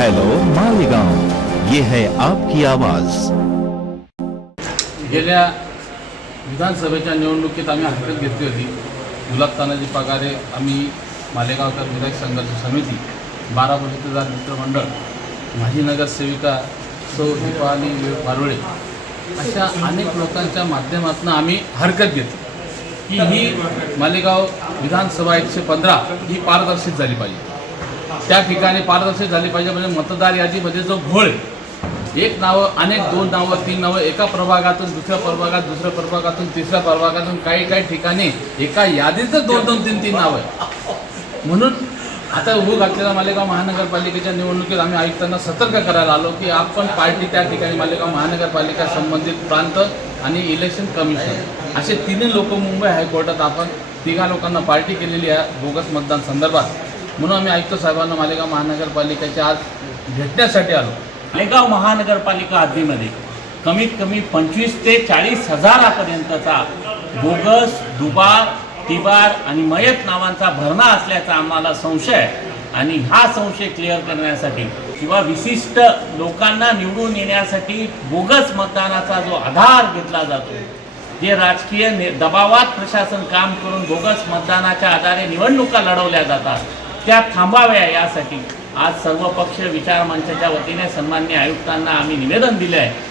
Hello Malegaon. ये है आपकी आवाज। गेल्या विधानसभेच्या निवडणुकीत आम्ही हरकत घेतली होती. गुलाब तानाजी पगारे आम्ही मालेगावकर विधायक संघर्ष समिती बारा बलुतेदार मित्रमंडळ माजी नगरसेविका सौ दीपाली पारोळे अशा अनेक लोकांच्या माध्यमातून आम्ही हरकत घेतली. की ही मालेगाव विधानसभा एकशे पंधरा ही पारदर्शित झाली पाहिजे. त्या ठिकाणी पारदर्शक झाली पाहिजे म्हणजे मतदार यादीमध्ये जो घोळ एक नावं अनेक दोन नावं तीन नावं एका प्रभागातून दुसऱ्या प्रभागात दुसऱ्या प्रभागातून तिसऱ्या प्रभागातून काही काही ठिकाणी एका यादीतच दोन दोन तीन तीन नावं आहे. म्हणून आता उभं घातलेल्या मालेगाव महानगरपालिकेच्या निवडणुकीत आम्ही आयुक्तांना सतर्क करायला आलो की आपण पार्टी त्या ठिकाणी मालेगाव महानगरपालिका संबंधित प्रांत आणि इलेक्शन कमिशन असे तिन्ही लोक मुंबई हायकोर्टात आपण तिघा लोकांना पार्टी केलेली आहे बोगस मतदान संदर्भात म्हणून आम्ही आयुक्त साहेबांना मालेगाव महानगरपालिकेच्या आज भेटण्यासाठी आलो. मालेगाव महानगरपालिका हद्दीमध्ये कमीत कमी पंचवीस ते चाळीस हजारापर्यंतचा बोगस दुबार तिबार आणि मयत नावांचा भरणा असल्याचा आम्हाला संशय आहे आणि हा संशय क्लिअर करण्यासाठी किंवा विशिष्ट लोकांना निवडून येण्यासाठी बोगस मतदानाचा जो आधार घेतला जातो जे राजकीय दबावात प्रशासन काम करून बोगस मतदानाच्या आधारे निवडणुका लढवल्या जातात. त्या थांबाव्या यासाठी. आज सर्वपक्ष विचार मंचाच्या वतीने सन्मान्य आयुक्तांना आम्ही निवेदन दिले आहे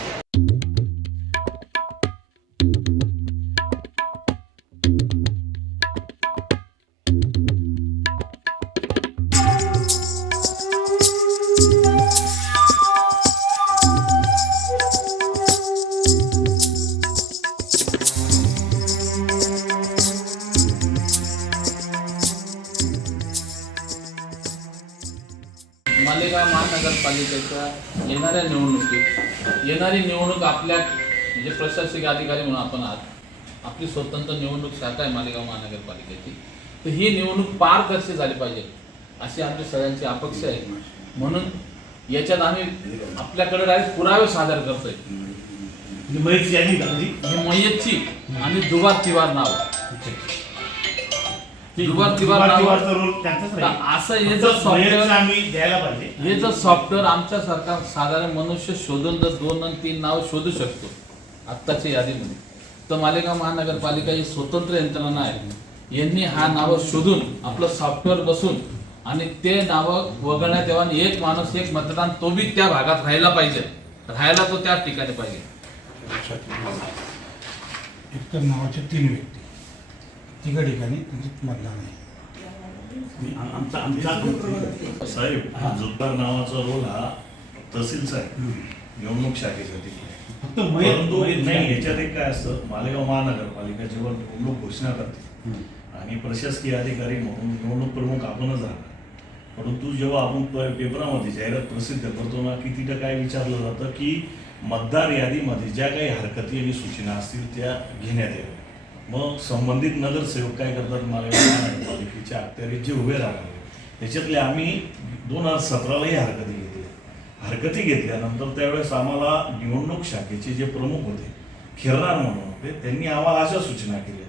अधिकारी म्हणून आपण आहात. आपली स्वतंत्र निवडणूक शाखा आहे मालेगाव महानगरपालिकेची. तर ही निवडणूक पारदर्शी झाली पाहिजे? अशी आमची सगळ्यांची अपेक्षा आहे. म्हणून याच्यात आम्ही आपल्याकडे डायरेक्ट पुरावे सादर करतोय. ही मय्यतची आणि दुबार तिवार नाव. दुबार तिवार नाव. असं हे जर सॉफ्टवेअर मयतचं आम्ही द्यायला पाहिजे. हे जर सॉफ्टवेअर आमच्या सरकार साधारण मनुष्य शोधून जर दोन आणि तीन नाव शोधू शकतो. आत्ताच्या यादीमध्ये. तर मालेगाव महानगरपालिका ही स्वतंत्र यंत्रणा आहे. यांनी हा नावं शोधून आपलं सॉफ्टवेअर बसून आणि ते नावं वगळण्यात यावं. आणि एक माणूस एक मतदान तो बी त्या भागात राहायला पाहिजे. राहायला तो त्याच ठिकाणी पाहिजे. एक तर नावाचे तीन व्यक्ती. तिघा ठिकाणी त्यांचं मतदान आहे. आमचा आमचा साहेब नावाचा रोल हा तहसीलचा आहे निवडणूक शाखेसाठी फक्त परंतु नाही याच्यात एक काय असतं मालेगाव महानगरपालिका जेव्हा निवडणूक घोषणा करते आणि प्रशासकीय अधिकारी म्हणून निवडणूक प्रमुख आपणच राहणार. परंतु जेव्हा आपण पेपरामध्ये जाहिरात प्रसिद्ध करतो ना की तिथं काय विचारलं जातं की मतदार यादीमध्ये ज्या काही हरकती आणि सूचना असतील त्या घेण्यात याव्या मग संबंधित नगरसेवक काय करतात मालेगाव महानगरपालिकेच्या अखत्यारीत जे उभे राहणार त्याच्यातले आम्ही दोन हजार सतरालाही हरकती घेतल्या हरकती घेतल्यानंतर त्यावेळेस आम्हाला निवडणूक शाखेचे जे प्रमुख होते खिरणार म्हणून होते त्यांनी आम्हाला अशा सूचना केल्या.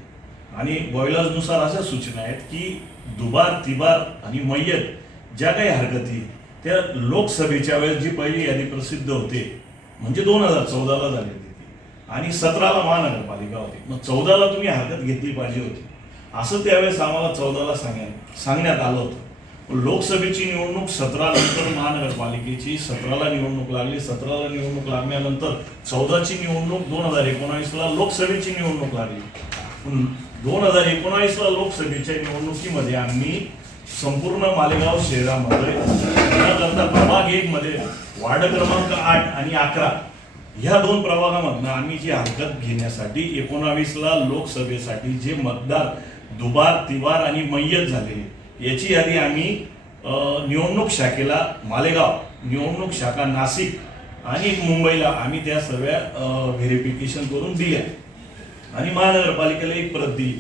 आणि बॉयलाजनुसार अशा सूचना आहेत की दुबार तिबार आणि मय्यत ज्या काही हरकती त्या लोकसभेच्या वेळेस जी पहिली यादी प्रसिद्ध होते म्हणजे दोन हजार चौदाला झाली होती ती. आणि सतराला महानगरपालिका होती. मग चौदाला तुम्ही हरकत घेतली पाहिजे होती. असं त्यावेळेस आम्हाला चौदाला सांगण्या सांगण्यात आलं होतं. लोकसभेची निवडणूक सतरा नंतर महानगरपालिकेची सतराला निवडणूक लागली. सतराला निवडणूक लागल्यानंतर चौदाची निवडणूक दोन हजार एकोणावीसला लोकसभेची निवडणूक लागली. दोन हजार एकोणावीसला लोकसभेच्या निवडणुकीमध्ये आम्ही संपूर्ण मालेगाव शहरामध्ये करता प्रभाग एक मध्ये वार्ड क्रमांक आठ आणि अकरा ह्या दोन प्रभागामधनं आम्ही जी हरकत घेण्यासाठी एकोणावीसला लोकसभेसाठी जे मतदार दुबार तिबार आणि मय्यत झालेले याची यादी आम्ही निवडणूक शाखेला मालेगाव निवडणूक शाखा नाशिक आणि मुंबईला आम्ही त्या सगळ्या व्हेरिफिकेशन करून दिल्या. आणि महानगरपालिकेला एक प्रत दिली.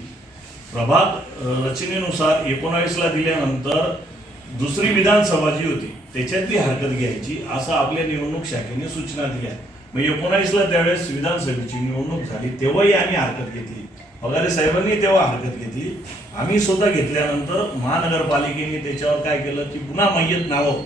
प्रभाग रचनेनुसार एकोणावीसला दिल्यानंतर दुसरी विधानसभा जी होती त्याच्यातली हरकत घ्यायची असं आपल्या निवडणूक शाखेने सूचना दिल्या. मग एकोणावीसला त्यावेळेस विधानसभेची निवडणूक झाली तेव्हाही आम्ही हरकत घेतली. पगारे साहेबांनी तेव्हा हरकत घेतली. आम्ही सुद्धा घेतल्यानंतर महानगरपालिकेने त्याच्यावर काय केलं की पुन्हा मय्यत नावं.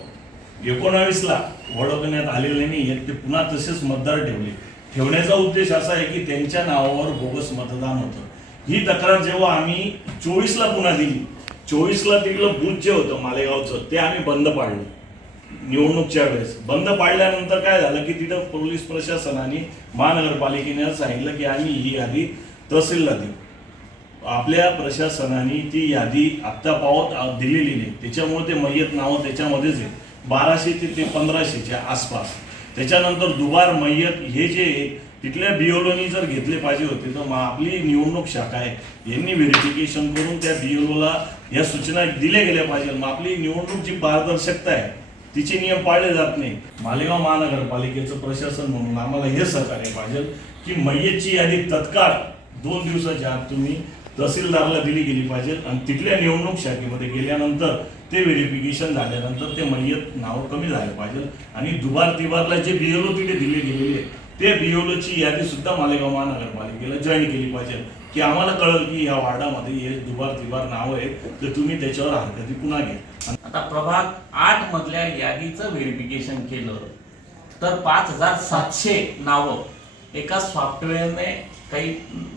एकोणावीसला वळवण्यात आलेले नाही आहेत ते पुन्हा तसेच मतदार ठेवले. ठेवण्याचा उद्देश असा आहे की त्यांच्या नावावर बोगस मतदान होतं. ही तक्रार जेव्हा आम्ही चोवीसला पुन्हा दिली चोवीसला तिकडलं बूथ जे होतं मालेगावचं ते आम्ही बंद पाडलं. निवडणूकच्या वेळेस. बंद पाडल्यानंतर काय झालं की तिथं पोलीस प्रशासनाने महानगरपालिकेने सांगितलं की आम्ही ही यादी तहसीलला देऊ. आपल्या प्रशासनाने ती यादी आत्ता पावत दिलेली नाही. त्याच्यामुळे ते मय्यत नावं त्याच्यामध्येच आहे बाराशे ते ते पंधराशेच्या आसपास. त्याच्यानंतर दुबार मय्यत हे जे आहे, तिथल्या बिओलोनी जर घेतले पाहिजे होते तर मग आपली निवडणूक शाखा आहे. यांनी व्हेरिफिकेशन करून त्या बिओलोला या सूचना दिल्या गेल्या पाहिजे मग आपली निवडणूक जी पारदर्शकता आहे. तिचे नियम पाळले जात नाही. मालेगाव महानगरपालिकेचं प्रशासन म्हणून आम्हाला हे सहकार्य पाहिजे की मय्यतची यादी तत्काळ दोन दिवसाच्या आत तुम्ही तहसीलदारला दिली गेली पाहिजे आणि तिथल्या निवडणूक शाखेमध्ये गेल्यानंतर ते व्हेरिफिकेशन झाल्यानंतर ते मैयत नाव कमी झालं पाहिजे. आणि दुबार तिबारला जे बिओलो तिथे दिले गेलेले ते बिओलोची यादी सुद्धा मालेगाव महानगरपालिकेला जॉईन केली पाहिजे. की आम्हाला कळलं की या वार्डामध्ये हे दुबार तिबार नाव आहेत तर तुम्ही त्याच्यावर हरकती पुन्हा घ्या. आता प्रभाग आठ मधल्या यादीचं व्हेरिफिकेशन केलं तर पाच हजार सातशे नावं एका सॉफ्टवेअरने काही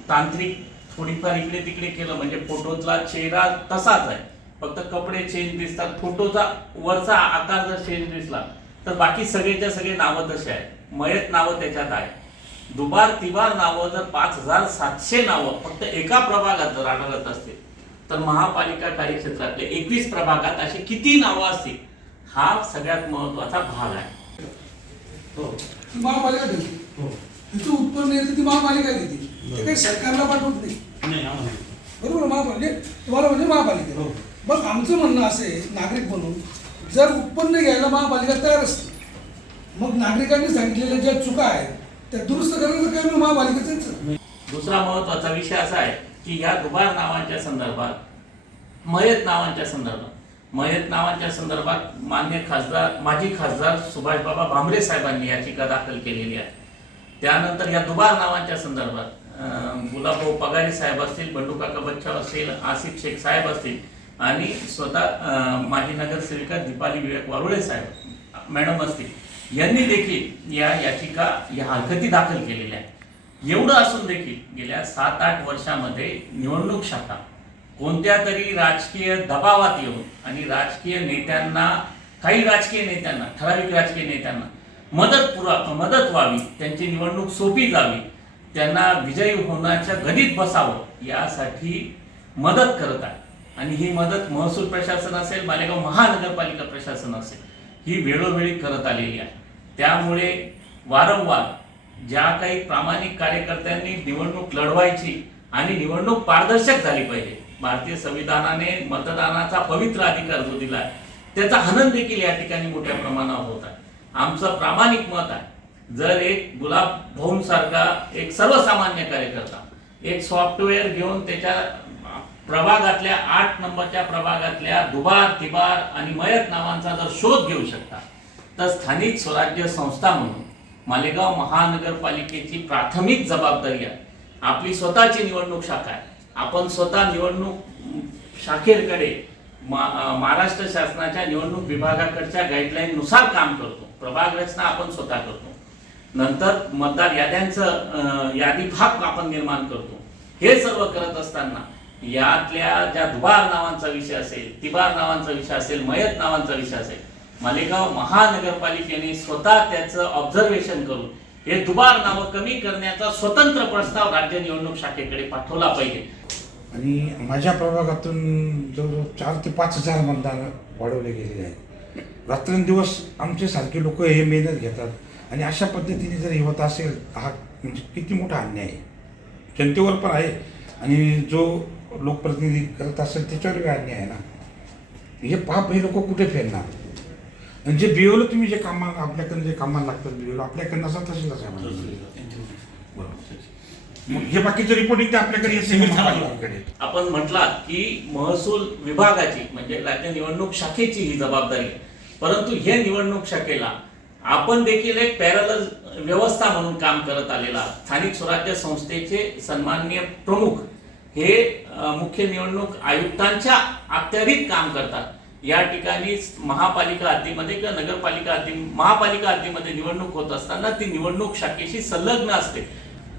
तांत्रिक थोडीफार इकडे तिकडे केलं म्हणजे फोटोतला चेहरा तसाच आहे. फक्त कपडे चेंज दिसतात फोटोचा वरचा आकार जर चेंज दिसला तर बाकी सगळेच्या सगळे नावं तसे आहेत. मयत नावं त्याच्यात आहे. दुबार तिबार नावं जर पाच हजार सातशे नावं फक्त एका प्रभागात जर आढळत असतील तर महापालिका कार्यक्षेत्रातले एकवीस प्रभागात असे किती नावं असतील हा सगळ्यात महत्त्वाचा भाग आहे. महापालिका देते. तिचं उत्पन्न येतं ती महापालिका देते. ते काही सरकारला पाठवत नाही. बरोबर महापालिका तुम्हाला म्हणजे महापालिका. हो. मग आमचं म्हणणं असं आहे नागरिक म्हणून जर उत्पन्न घ्यायला महापालिका तयार असते मग नागरिकांनी सांगितलेल्या ज्या चुका आहेत त्या दुरुस्त करण्याचं काय मग महापालिकेचं दुसरा महत्त्वाचा विषय असा आहे की या दुबार नावांच्या संदर्भात मयत नावांच्या संदर्भात मयत नावांच्या संदर्भात मान्य खासदार माजी खासदार सुभाषबाबा भामरे साहेबांनी याचिका दाखल केलेली आहे. त्यानंतर या दुबार नावांच्या संदर्भात गुलाबभाऊ पगारी साहेब असतील बंडू काका बच्चाव असतील आसिफ शेख साहेब असतील आणि स्वतः माजी नगरसेविका दीपाली विवेक वारुळे साहेब मॅडम असतील. यांनी देखील या याचिका या हरकती दाखल केलेल्या आहेत. एवढं असून देखील गेल्या सात आठ वर्षामध्ये निवडणूक शाखा कोणत्या तरी राजकीय दबावात येऊन आणि राजकीय नेत्यांना काही राजकीय नेत्यांना ठराविक राजकीय नेत्यांना मदत पुरा मदत व्हावी त्यांची निवडणूक सोपी जावी त्यांना विजयी होण्याच्या गदीत बसावं यासाठी मदत करत आहे. आणि ही मदत महसूल प्रशासन असेल मालेगाव महानगरपालिका प्रशासन असेल ही वेळोवेळी करत आलेली आहे. त्यामुळे वारंवार ज्या काही प्रामाणिक कार्यकर्त्यांनी निवडणूक लढवायची आणि निवडणूक पारदर्शक झाली पाहिजे. भारतीय संविधानाने मतदानाचा पवित्र अधिकार जो दिला आहे त्याचा हनन देखील या ठिकाणी मोठ्या प्रमाणावर होत आहे. आमचं प्रामाणिक मत आहे जर एक गुलाब भाऊंसारखा एक सर्वसामान्य कार्यकर्ता एक सॉफ्टवेअर घेऊन त्याच्या प्रभागातल्या आठ नंबरच्या प्रभागातल्या दुबार तिबार आणि मयत नावांचा जर शोध घेऊ शकता तर स्थानिक स्वराज्य संस्था म्हणून मालेगाव महानगरपालिकेची प्राथमिक जबाबदारी आहे. आपली स्वतःची निवडणूक शाखा आहे. आपण स्वतः निवडणूक शाखेकडे मा- महाराष्ट्र शासनाच्या निवडणूक विभागाकडच्या गाईडलाईननुसार काम करतो. प्रभाग रचना आपण स्वतः करतो. नंतर मतदार याद्यांचं यादी भाग आपण निर्माण करतो. हे सर्व करत असताना यातल्या ज्या दुबार नावांचा विषय असेल तिबार नावांचा विषय असेल मयत नावांचा विषय असेल मालेगाव महानगरपालिकेने स्वतः त्याचं ऑब्झर्वेशन करून हे दुबार नावं कमी करण्याचा स्वतंत्र प्रस्ताव राज्य निवडणूक शाखेकडे पाठवला पाहिजे. आणि माझ्या प्रभागातून जवळजवळ चार ते पाच हजार मतदार वाढवले गेलेले आहेत. रात्रंदिवस आमचे सारखे लोक हे मेहनत घेतात आणि अशा पद्धतीने जर हे होत असेल हा म्हणजे किती मोठा अन्याय आहे. जनतेवर पण आहे आणि जो लोकप्रतिनिधी करत असेल त्याच्यावर अन्याय आहे ना. हे पाप हे लोक कुठे फेरणार आणि जे बिओलं तुम्ही जे कामा आपल्याकडे जे कामाला लागतात बिओलं आपल्याकडे नसा तहसीलदार साहेबांना मग हे बाकीचं रिपोर्टिंग ते आपल्याकडे आपण म्हटलात की महसूल विभागाची म्हणजे राज्य निवडणूक शाखेची ही जबाबदारी आहे. परंतु हे निवडणूक शाखेला आपण देखील एक पॅरल व्यवस्था म्हणून काम करत आलेला. स्थानिक स्वराज्य संस्थेचे सन्माननीय प्रमुख हे मुख्य निवडणूक आयुक्तांच्या अखत्यारीत काम करतात. या ठिकाणी महापालिका हद्दीमध्ये किंवा नगरपालिका हद्दी महापालिका हद्दीमध्ये निवडणूक होत असताना ती निवडणूक शाखेशी संलग्न असते.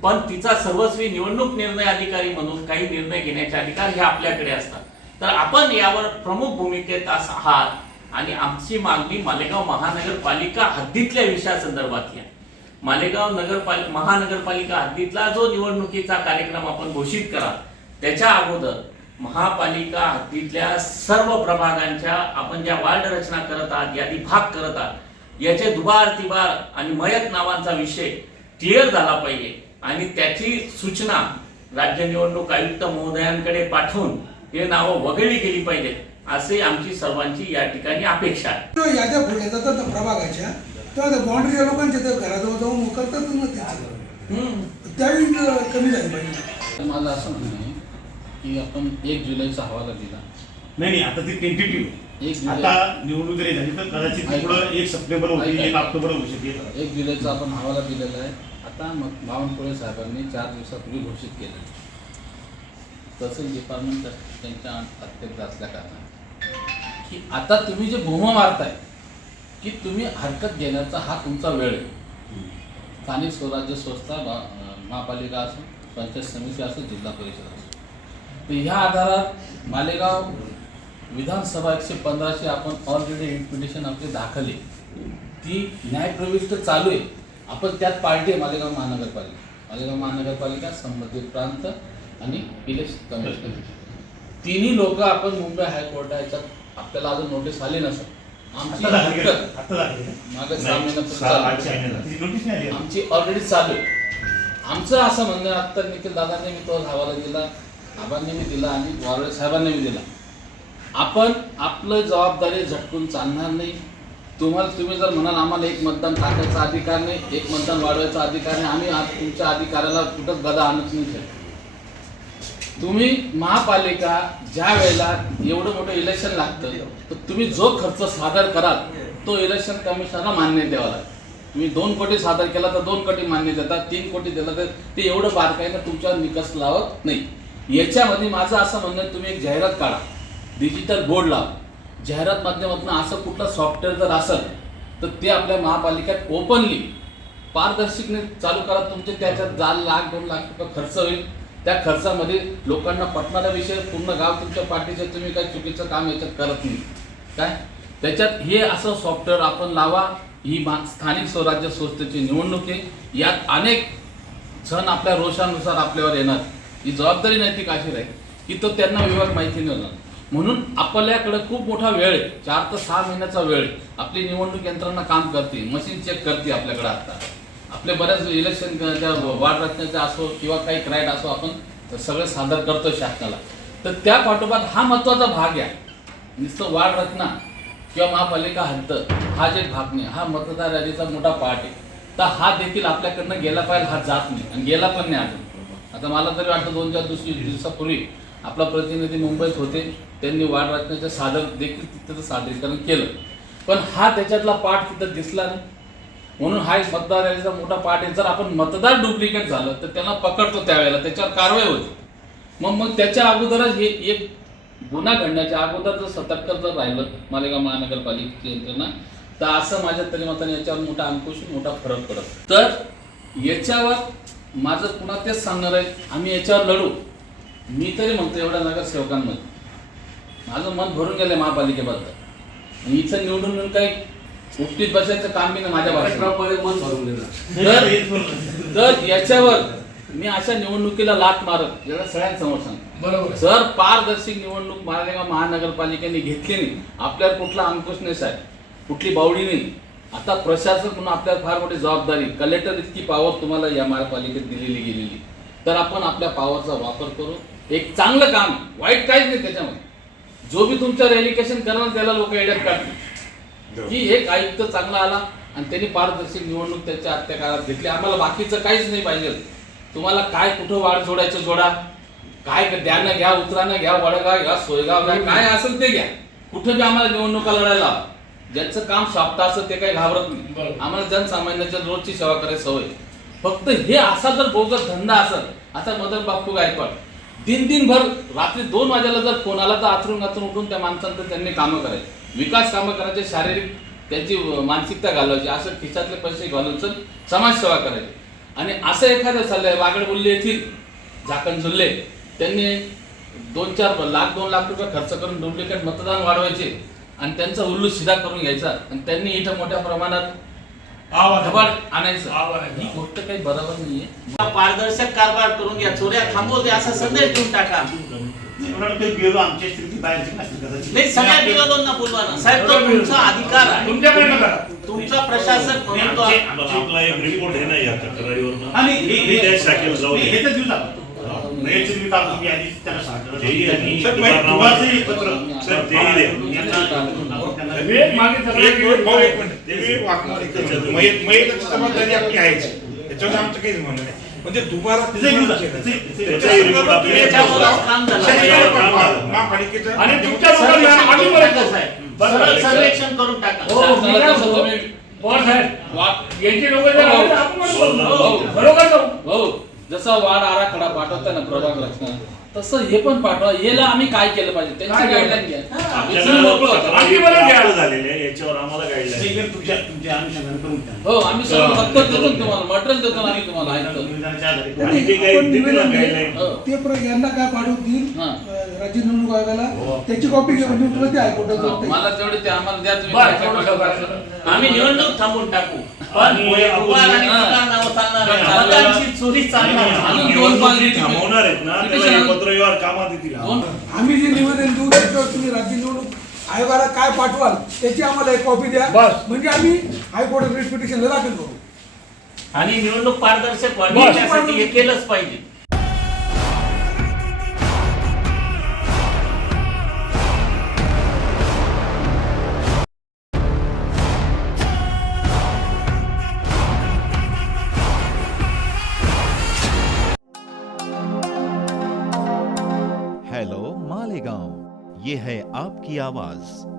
पण तिचा सर्वस्वी निवडणूक निर्णय अधिकारी म्हणून काही निर्णय घेण्याचे अधिकार हे आपल्याकडे असतात. तर आपण यावर प्रमुख भूमिकेत अस- आहात आणि आमची मागणी मालेगाव महानगरपालिका हद्दीतल्या विषयासंदर्भातली आहे. मालेगाव नगरपालिका महानगरपालिका हद्दीतला जो निवडणुकीचा कार्यक्रम आपण घोषित करा त्याच्या अगोदर महापालिका हद्दीतल्या सर्व प्रभागांच्या आपण ज्या वार्ड रचना करत आहात यादी भाग करत आहात याचे दुबार तिबार आणि मयत नावांचा विषय क्लिअर झाला पाहिजे. आणि त्याची सूचना राज्य निवडणूक आयुक्त महोदयांकडे पाठवून हे नावं वगळली गेली पाहिजेत असे आमची सर्वांची या ठिकाणी अपेक्षा आहे. याद्या फोडल्या जातात प्रभागाच्या त्या बाउंड्रीच्या लोकांच्या त्या घराजवळ जाऊन करतात त्यावेळी कमी झाली पाहिजे. माझं असं म्हणणं आहे की आपण एक जुलैचा हवाला दिला. नाही नाही आता ती टेंटेटिव्ह एक जुलै आता निवडणूक जरी झाली तर कदाचित ती पुढं एक सप्टेंबर होईल एक ऑक्टोबर होऊ शकेल. एक जुलैचा आपण हवाला दिलेला आहे. आता मग बावनकुळे साहेबांनी चार दिवसापूर्वी घोषित केलं. तहसील डिपार्टमेंट त्यांच्या अत्यंत असल्या कारणाने. की आता तुम्ही जे भूम मारताय की तुम्ही हरकत घेण्याचा हा तुमचा वेळ आहे. स्थानिक स्वराज्य संस्था बा- महापालिका असो पंचायत समिती असो जिल्हा परिषद असो. तर ह्या आधारात मालेगाव विधानसभा एकशे पंधराशे आपण ऑलरेडी इन्व्हिटेशन आपली दाखल आहे ती न्यायप्रविष्ट चालू आहे. आपण त्यात पार्टी आहे मालेगाव महानगरपालिका. मालेगाव महानगरपालिका संबंधित प्रांत आणि इलेक्शन कमिशन तिन्ही लोक आपण मुंबई हायकोर्टाच्या याच्यात आपल्याला अजून नोटीस आली नसत आमची आमची ऑलरेडी चालू आहे. आमचं असं म्हणणं आत्ता निखिल दादांनी मी तो हवाला दिला. आबांनी मी दिला आणि वारळे साहेबांनी मी दिला. आपण आपलं जबाबदारी झटकून चालणार नाही. तुम्हाला तुम्ही जर म्हणाल आम्हाला एक मतदान टाकायचा अधिकार नाही एक मतदान वाढवायचा अधिकार नाही आम्ही आज तुमच्या अधिकाराला कुठंच गदा आणत नाही तुम्ही महापालिका ज्या वेळेला एवढं मोठं इलेक्शन लागतं तर तुम्ही जो खर्च सादर कराल तो इलेक्शन कमिशनला मान्य द्यावा लागेल. तुम्ही दोन कोटी सादर केला तर दोन कोटी मान्य देतात तीन कोटी दिला तर ते एवढं बारकाईनं तुमच्यावर निकष लावत नाही. याच्यामध्ये माझं असं म्हणणं आहे, तुम्ही एक जाहिरात काढा. डिजिटल बोर्ड लावा. जाहिरात माध्यमातून असं कुठलं सॉफ्टवेअर जर असेल तर ते आपल्या महापालिकेत ओपनली पारदर्शकने चालू करा. तुमचे त्याच्यात जाल लाख दोन लाख रुपये खर्च होईल. त्या खर्चामध्ये लोकांना पटणारा विषय पूर्ण गाव तुमच्या पाठीचे तुम्ही काही चुकीचं काम याच्यात करत नाही. काय? त्याच्यात हे असं सॉफ्टवेअर आपण लावा. ही मा- स्थानिक स्वराज्य संस्थेची निवडणूक आहे. यात अनेक सण आपल्या रोषानुसार आपल्यावर येणार. ही जबाबदारी नैतिक अशी राहील की तो त्यांना विभाग माहिती नाही म्हणून आपल्याकडं खूप मोठा वेळ आहे चार ते सहा महिन्याचा वेळ आपली निवडणूक यंत्रणा काम करते मशीन चेक करते आपल्याकडे आता. आपले बऱ्याच इलेक्शन ज्या वाढ रचण्याचा असो किंवा काही क्राईड असो आपण सगळं सादर करतो शासनाला. तर त्या पाठोपाठ हा महत्त्वाचा भाग आहे. नुसतं वाढ रचना किंवा महापालिका हद्द हा जे भाग नाही हा मतदार यादीचा मोठा पार्ट आहे. तर हा देखील आपल्याकडनं गेला पाहिजे हा जात नाही. आणि गेला पण नाही अजून. आता मला तरी वाटतं दोन चार दिवशी दिवसापूर्वी आपला प्रतिनिधी मुंबईत होते. त्यांनी वाढ रचण्याचं सादर देखील तिथं सादरीकरण केलं. पण हा त्याच्यातला पाठ तिथं दिसला नाही. म्हणून हा एक मतदार यादीचा मोठा पाठ आहे. जर आपण मतदार डुप्लिकेट झालं तर त्यांना पकडतो त्यावेळेला. त्याच्यावर कारवाई होते. मग मग त्याच्या अगोदरच हे एक गुन्हा घडण्याच्या अगोदर जर सतर्क जर राहिलं मालेगाव महानगरपालिकेची यंत्रणा तर असं माझ्या तरी मताने याच्यावर मोठा अंकुश मोठा फरक पडत. तर याच्यावर माझं पुन्हा तेच सांगणार आहे आम्ही याच्यावर लढू. मी तरी म्हणतो एवढ्या नगरसेवकांमध्ये. माझं मन भरून गेलंय महापालिकेबद्दल. आणि इथं निवडून येऊन काही उपटीत बसायचं काम नाही माझ्या भाषेत. मन भरून गेलं. तर- याच्यावर मी अशा निवडणुकीला लाट मारत याला सगळ्यांसमोर सांगतो. बरोबर. जर पारदर्शक निवडणूक मालेगाव महानगरपालिकेने घेतली नाही आपल्याला कुठला अंकुश नाही साहेब. कुठली बावडी नाही. आता प्रशासक म्हणून आपल्याला फार मोठी जबाबदारी. कलेक्टर इतकी पॉवर तुम्हाला या महापालिकेत दिलेली गेलेली. तर आपण आपल्या पॉवरचा वापर करू. एक चांगलं काम वाईट काहीच नाही त्याच्यामध्ये. जो बी तुमच्यावर एलिकेशन करणार त्याला लोक एड्यात काढतील. की एक आयुक्त चांगला आला आणि त्यांनी पारदर्शक निवडणूक त्याच्या आत्या काळात घेतली. आम्हाला बाकीचं काहीच नाही पाहिजे. तुम्हाला काय कुठं वाढ जोडायचं जोडा? काय द्यानं घ्या उतरानं घ्या वडगाव घ्या सोयगाव घ्या काय असेल ते घ्या. कुठं बी आम्हाला निवडणुका लढायला. ज्यांचं काम साप्ताह असं ते काही घाबरत नाही. आम्हाला जनसामान्याच्या रोजची सेवा करायची सवय. फक्त हे असा जर बोगस धंदा असेल आता मदन बापू गायकवाड दिन दिनभर रात्री दोन वाजेला जर फोन आला तर आथरून आथरून उठून त्या माणसांचं त्यांनी कामं करायची. विकास कामं करायचे शारीरिक त्यांची मानसिकता घालवायची असं खिशातले पैसे घालून समाजसेवा करायची. आणि असं एखादं चाललंय वागडबुल्ली येथील झाकण झुल्ले त्यांनी दोन चार लाख दोन लाख रुपये खर्च करून डुप्लिकेट मतदान वाढवायचे. आणि त्यांचा उल्लू सिधा करून घ्यायचा. आणि त्यांनी इथं मोठ्या प्रमाणात धबाड आणायचं. ही गोष्ट काही बरोबर नाहीये. पारदर्शक कारभार करून घ्या. चोऱ्या थांबवू द्या. असा संदेश देऊन टाका. गेलो आमच्या स्थिती बाहेरची नसतील कदाचित. नाही सगळ्या विरोधांना बोलवा ना साहेब तो तुमचा अधिकार आहे. तुमचा प्रशासक म्हणून तो आमचे- आता आपला एक रिपोर्ट आहे ना या तक्रारीवर आणि हे- त्या शाखेला जाऊ दे. हे तर देऊ आपण. याची तुम्ही आधी त्याला सांगा. सर, दुकानावर- दुकानचं एक पत्र. सर, तेही एक मिनिट, मयत- जबाबदारी आपली आहेच त्याच्यावर आमचं काही म्हणणं नाही म्हणजे दुबारा आणि तुमच्या लोकांना आम्ही सर्वेक्षण बरं टाका, सर्वेक्षण करून टाका यांची लोक बरोबर जाऊ. जसा वाढ आराखडा पाठवता ना प्रभाग रचना तसं हे पण पाठवा. याला आम्ही काय केलं पाहिजे? त्यांची काय गाईडलाईन घ्या. मोकळं होतं. आम्ही बरं आहे, याच्यावर आम्हाला हे गाईडलाईन तुमच्या तुमच्या अनुषंगाने करून द्या. हो आम्ही सगळं दत्तक देतो ना तुम्हाला. मटेरियल देतो ना आम्ही तुम्हाला ऐकतो. निवेदनाच्या आधारे. आणि ते काही आपण देतील ना निवेदन गाईडलाईन हो. ते प्र- यांना काय पाठवतील हा. अं, राज्य निवडणूक आयोगाला त्याची कॉपी घेऊन तुला ते हायकोर्टात हो. मला तेवढे ते आम्हाला द्या तुम्ही बरं, काय काय तेवढं पाठवता. आम्ही निवडणूक थांबून टाकू. पण आणि नावं चालणार नाही. मतांची चोरी चालणार नाही. आणि दोन निवडणूक पाच जी मिनिटं- थांबवणार आहेत ना त्याला हे Petition- पत्रव्यवहार कामात येतील दोन आम्ही जे निवेदन देऊ त्याच्यावर तुम्ही राज्य निवडणूक आयोगाला काय पाठवाल त्याची आम्हाला एक कॉपी द्या. म्हणजे आम्ही हायकोर्टात रिट पिटिशनला दाखल करू आणि निवडणूक पारदर्शक व्हावी बस. त्यासाठी हे केलंच पाहिजे की आवाज.